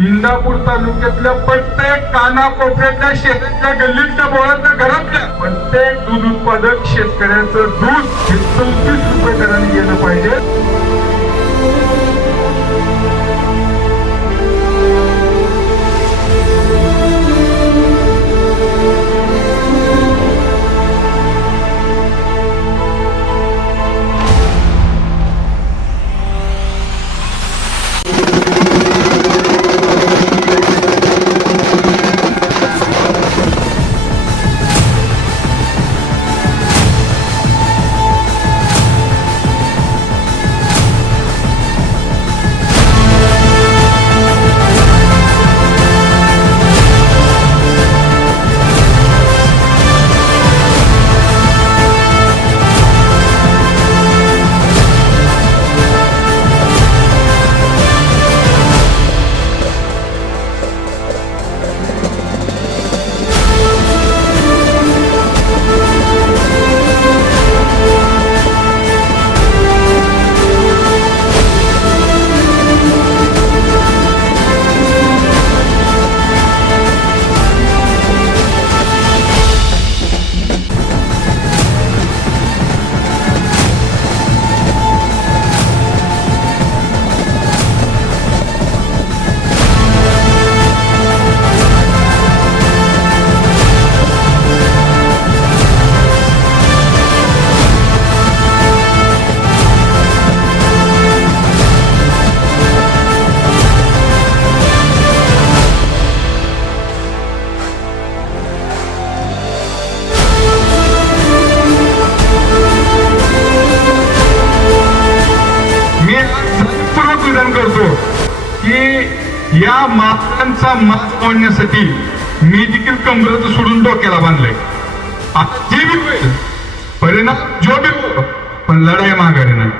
इंदापूर तालुक्यातल्या प्रत्येक कानाकोपऱ्यातल्या शेतातल्या गल्लीतल्या बोळातल्या घरातल्या प्रत्येक दूध उत्पादक शेतकऱ्याचं दूध हे चौतीस रुपये दराने गेलं पाहिजे. पूर्वक विधान करतो की या मातांचा मात वाढण्यासाठी मी देखील कमरत सोडून डोक्याला बांधलंय. आता जे बी होईल परिणाम जो बी पण लढाई माघारी नाही